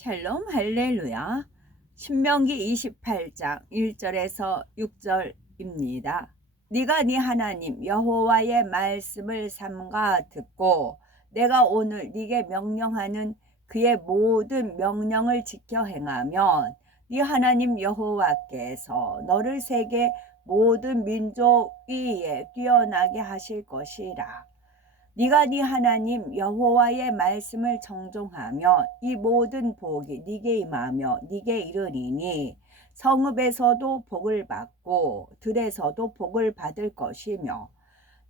샬롬 할렐루야. 신명기 28장 1절에서 6절입니다. 네가 네 하나님 여호와의 말씀을 삼가 듣고 내가 오늘 네게 명령하는 그의 모든 명령을 지켜 행하면 네 하나님 여호와께서 너를 세계 모든 민족 위에 뛰어나게 하실 것이라. 네가 네 하나님 여호와의 말씀을 정종하며 이 모든 복이 네게 임하며 네게 이르리니 성읍에서도 복을 받고 들에서도 복을 받을 것이며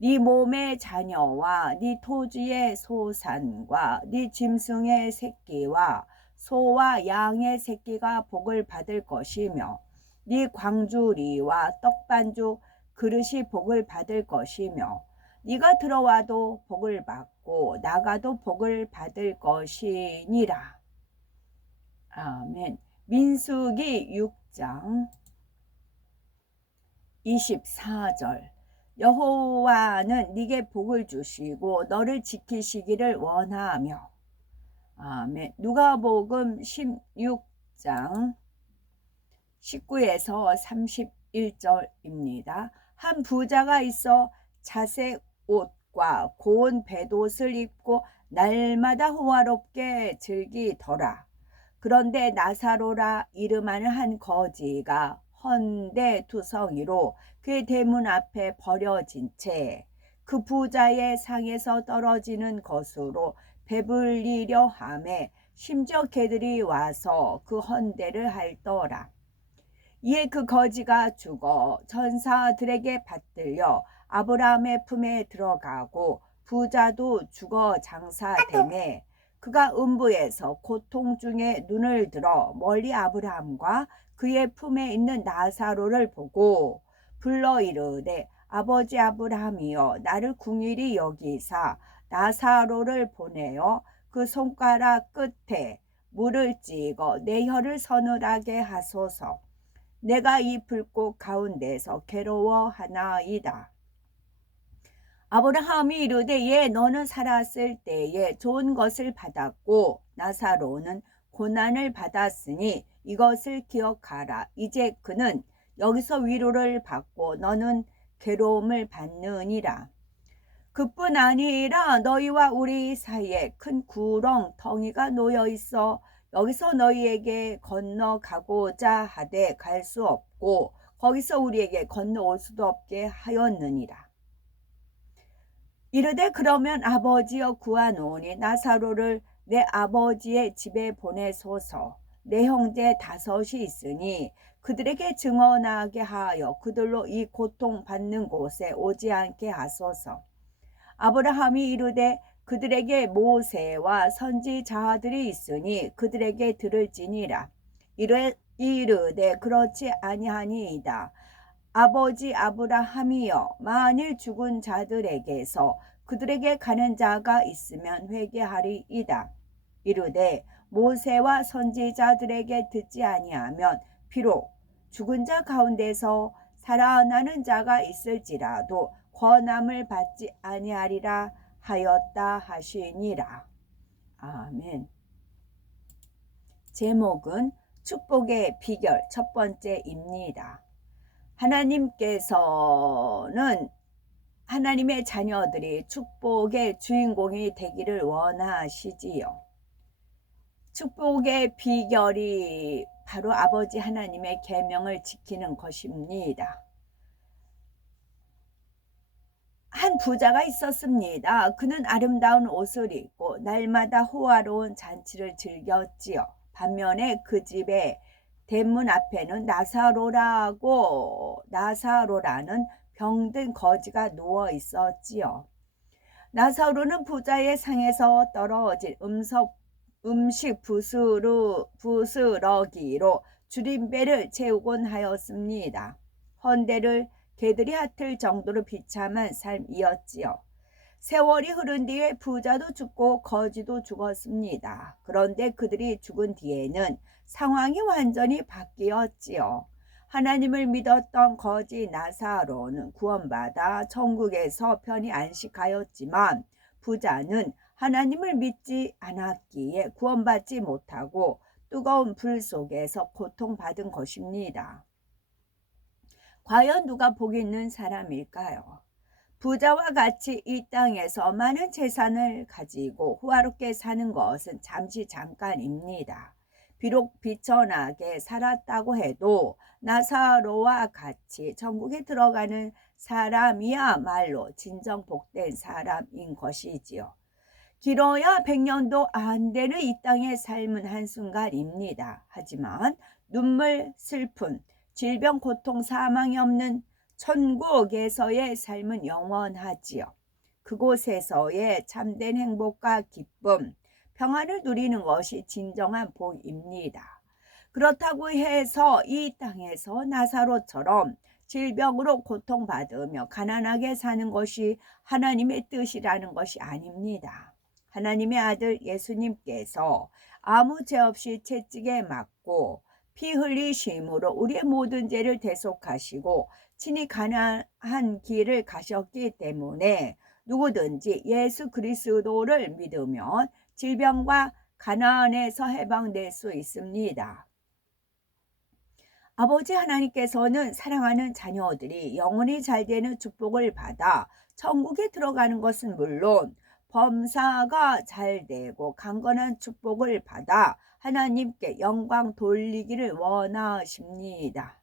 네 몸의 자녀와 네 토지의 소산과 네 짐승의 새끼와 소와 양의 새끼가 복을 받을 것이며 네 광주리와 떡반주 그릇이 복을 받을 것이며 네가 들어와도 복을 받고 나가도 복을 받을 것이니라. 아멘. 민수기 6장 24절. 여호와는 네게 복을 주시고 너를 지키시기를 원하며. 아멘. 누가복음 16장 19에서 31절입니다. 한 부자가 있어 자색 옷과 고운 뱃옷을 입고 날마다 호화롭게 즐기더라. 그런데 나사로라 이름하는 한 거지가 헌데 두성이로 그의 대문 앞에 버려진 채 그 부자의 상에서 떨어지는 것으로 배불리려 하매 심지어 개들이 와서 그 헌데를 핥더라. 이에 그 거지가 죽어 천사들에게 받들려 아브라함의 품에 들어가고 부자도 죽어 장사되매 그가 음부에서 고통 중에 눈을 들어 멀리 아브라함과 그의 품에 있는 나사로를 보고 불러 이르되 아버지 아브라함이여 나를 궁일이 여기사 나사로를 보내어 그 손가락 끝에 물을 찍어 내 혀를 서늘하게 하소서. 내가 이 불꽃 가운데서 괴로워하나이다. 아브라함이 이르되 예 너는 살았을 때에 좋은 것을 받았고 나사로는 고난을 받았으니 이것을 기억하라. 이제 그는 여기서 위로를 받고 너는 괴로움을 받느니라. 그뿐 아니라 너희와 우리 사이에 큰 구렁텅이가 놓여 있어 여기서 너희에게 건너가고자 하되 갈 수 없고 거기서 우리에게 건너올 수도 없게 하였느니라. 이르되 그러면 아버지여 구하노니 나사로를 내 아버지의 집에 보내소서. 내 형제 5이 있으니 그들에게 증언하게 하여 그들로 이 고통받는 곳에 오지 않게 하소서. 아브라함이 이르되 그들에게 모세와 선지자들이 있으니 그들에게 들을지니라. 이르되 그렇지 아니하니이다. 아버지 아브라함이여 만일 죽은 자들에게서 그들에게 가는 자가 있으면 회개하리이다. 이르되 모세와 선지자들에게 듣지 아니하면 비록 죽은 자 가운데서 살아나는 자가 있을지라도 권함을 받지 아니하리라 하였다 하시니라. 아멘. 제목은 축복의 비결 첫 번째입니다. 하나님께서는 하나님의 자녀들이 축복의 주인공이 되기를 원하시지요. 축복의 비결이 바로 아버지 하나님의 계명을 지키는 것입니다. 한 부자가 있었습니다. 그는 아름다운 옷을 입고 날마다 호화로운 잔치를 즐겼지요. 반면에 그 집의 대문 앞에는 나사로라는 병든 거지가 누워 있었지요. 나사로는 부자의 상에서 떨어진 음식 부스러기로 줄임배를 채우곤 하였습니다. 헌데를 개들이 핥을 정도로 비참한 삶이었지요. 세월이 흐른 뒤에 부자도 죽고 거지도 죽었습니다. 그런데 그들이 죽은 뒤에는 상황이 완전히 바뀌었지요. 하나님을 믿었던 거지 나사로는 구원받아 천국에서 편히 안식하였지만 부자는 하나님을 믿지 않았기에 구원받지 못하고 뜨거운 불 속에서 고통받은 것입니다. 과연 누가 복 있는 사람일까요? 부자와 같이 이 땅에서 많은 재산을 가지고 호화롭게 사는 것은 잠시 잠깐입니다. 비록 비천하게 살았다고 해도 나사로와 같이 천국에 들어가는 사람이야말로 진정 복된 사람인 것이지요. 길어야 100년도 안 되는 이 땅의 삶은 한순간입니다. 하지만 눈물, 슬픔, 질병, 고통, 사망이 없는 천국에서의 삶은 영원하지요. 그곳에서의 참된 행복과 기쁨, 평안을 누리는 것이 진정한 복입니다. 그렇다고 해서 이 땅에서 나사로처럼 질병으로 고통받으며 가난하게 사는 것이 하나님의 뜻이라는 것이 아닙니다. 하나님의 아들 예수님께서 아무 죄 없이 채찍에 맞고 피 흘리심으로 우리의 모든 죄를 대속하시고 친히 가난한 길을 가셨기 때문에 누구든지 예수 그리스도를 믿으면 질병과 가난에서 해방될 수 있습니다. 아버지 하나님께서는 사랑하는 자녀들이 영원히 잘 되는 축복을 받아 천국에 들어가는 것은 물론 범사가 잘 되고 강건한 축복을 받아 하나님께 영광 돌리기를 원하십니다.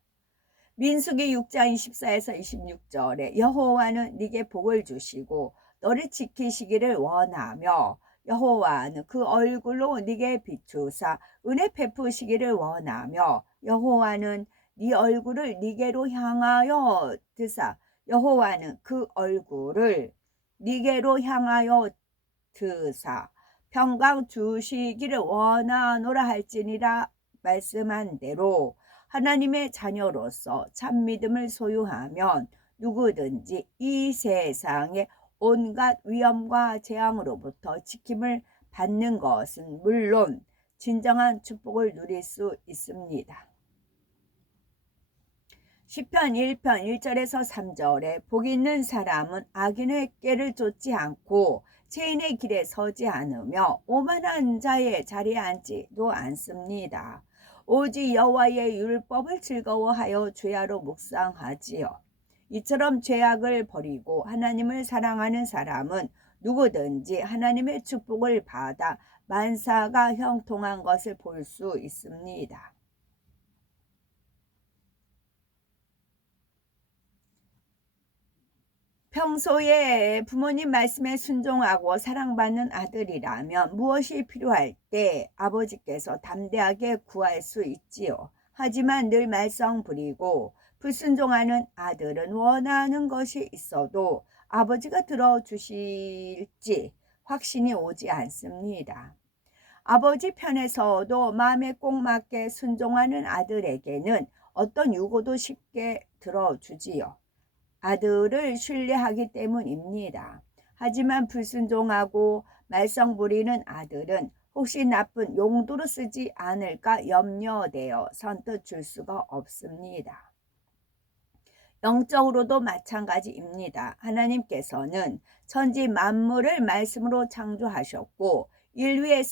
민수기 6장 24에서 26절에 여호와는 네게 복을 주시고 너를 지키시기를 원하며 여호와는 그 얼굴로 네게 비추사 은혜 베푸시기를 원하며 여호와는 네 얼굴을 네게로 향하여 드사 여호와는 그 얼굴을 네게로 향하여 드사 평강 주시기를 원하노라 할지니라 말씀한 대로 하나님의 자녀로서 참 믿음을 소유하면 누구든지 이 세상의 온갖 위험과 재앙으로부터 지킴을 받는 것은 물론 진정한 축복을 누릴 수 있습니다. 시편 1편 1절에서 3절에 복 있는 사람은 악인의 꾀를 쫓지 않고 죄인의 길에 서지 않으며 오만한 자의 자리에 앉지도 않습니다. 오직 여호와의 율법을 즐거워하여 죄하로 묵상하지요. 이처럼 죄악을 버리고 하나님을 사랑하는 사람은 누구든지 하나님의 축복을 받아 만사가 형통한 것을 볼 수 있습니다. 평소에 부모님 말씀에 순종하고 사랑받는 아들이라면 무엇이 필요할 때 아버지께서 담대하게 구할 수 있지요. 하지만 늘 말썽 부리고 불순종하는 아들은 원하는 것이 있어도 아버지가 들어주실지 확신이 오지 않습니다. 아버지 편에서도 마음에 꼭 맞게 순종하는 아들에게는 어떤 유고도 쉽게 들어주지요. 아들을 신뢰하기 때문입니다. 하지만 불순종하고 말썽 부리는 아들은 혹시 나쁜 용도로 쓰지 않을까 염려되어 선뜻 줄 수가 없습니다. 영적으로도 마찬가지입니다. 하나님께서는 천지 만물을 말씀으로 창조하셨고 인류의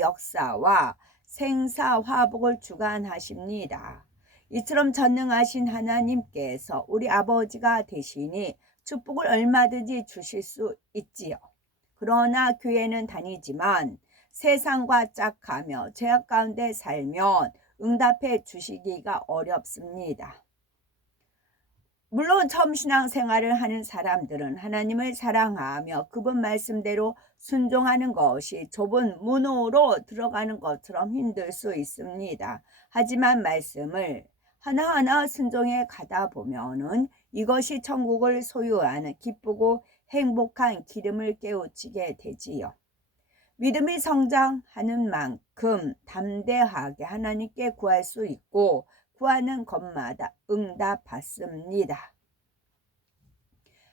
역사와 생사화복을 주관하십니다. 이처럼 전능하신 하나님께서 우리 아버지가 되시니 축복을 얼마든지 주실 수 있지요. 그러나 교회는 다니지만 세상과 짝하며 죄악 가운데 살면 응답해 주시기가 어렵습니다. 물론 처음 신앙생활을 하는 사람들은 하나님을 사랑하며 그분 말씀대로 순종하는 것이 좁은 문으로 들어가는 것처럼 힘들 수 있습니다. 하지만 말씀을 하나하나 순종해 가다 보면은 이것이 천국을 소유하는 기쁘고 행복한 기름을 깨우치게 되지요. 믿음이 성장하는 만큼 담대하게 하나님께 구할 수 있고 구하는 것마다 응답받습니다.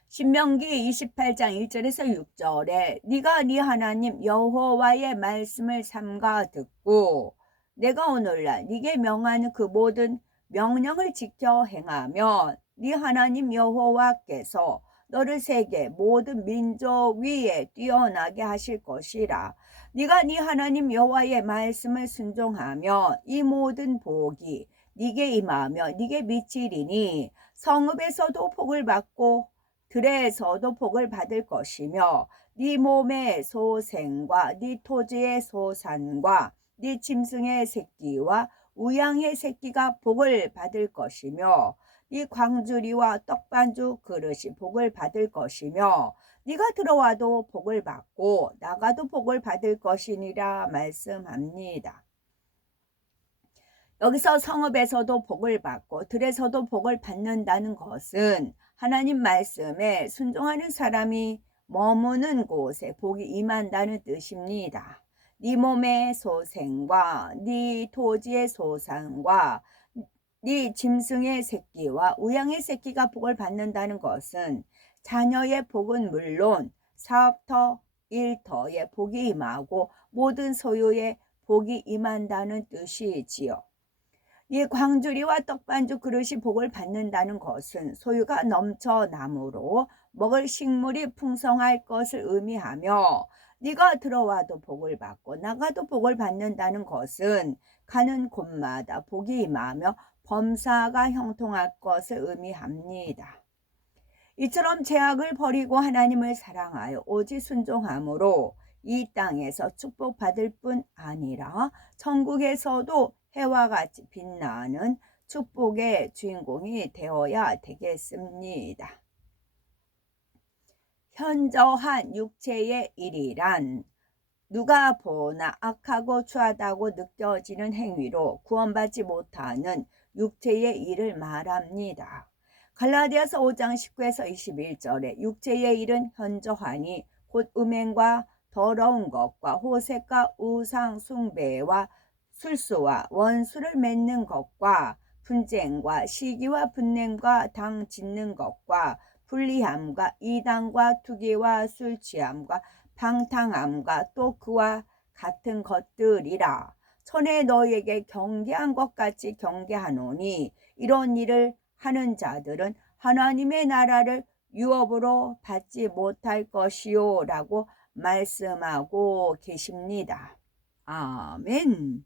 신명기 28장 1절에서 6절에 네가 네 하나님 여호와의 말씀을 삼가 듣고 내가 오늘날 네게 명하는 그 모든 명령을 지켜 행하면 네 하나님 여호와께서 너를 세계 모든 민족 위에 뛰어나게 하실 것이라. 네가 네 하나님 여호와의 말씀을 순종하며 이 모든 복이 네게 임하며 네게 미치리니 성읍에서도 복을 받고 들에서도 복을 받을 것이며 네 몸의 소생과 네 토지의 소산과 네 짐승의 새끼와 우양의 새끼가 복을 받을 것이며 네 광주리와 떡반죽 그릇이 복을 받을 것이며 네가 들어와도 복을 받고 나가도 복을 받을 것이니라 말씀합니다. 여기서 성읍에서도 복을 받고 들에서도 복을 받는다는 것은 하나님 말씀에 순종하는 사람이 머무는 곳에 복이 임한다는 뜻입니다. 네 몸의 소생과 네 토지의 소산과 네 짐승의 새끼와 우양의 새끼가 복을 받는다는 것은 자녀의 복은 물론 사업터, 일터에 복이 임하고 모든 소유에 복이 임한다는 뜻이지요. 이 광주리와 떡반죽 그릇이 복을 받는다는 것은 소유가 넘쳐나므로 먹을 식물이 풍성할 것을 의미하며 네가 들어와도 복을 받고 나가도 복을 받는다는 것은 가는 곳마다 복이 임하며 범사가 형통할 것을 의미합니다. 이처럼 죄악을 버리고 하나님을 사랑하여 오직 순종함으로 이 땅에서 축복받을 뿐 아니라 천국에서도 해와 같이 빛나는 축복의 주인공이 되어야 되겠습니다. 현저한 육체의 일이란 누가 보나 악하고 추하다고 느껴지는 행위로 구원받지 못하는 육체의 일을 말합니다. 갈라디아서 5장 19에서 21절에 육체의 일은 현저하니 곧 음행과 더러운 것과 호색과 우상 숭배와 술수와 원수를 맺는 것과 분쟁과 시기와 분냄과 당 짓는 것과 불리함과 이단과 투기와 술 취함과 방탕함과 또 그와 같은 것들이라. 전에 너희에게 경계한 것 같이 경계하노니 이런 일을 하는 자들은 하나님의 나라를 유업으로 받지 못할 것이요 라고 말씀하고 계십니다. 아멘.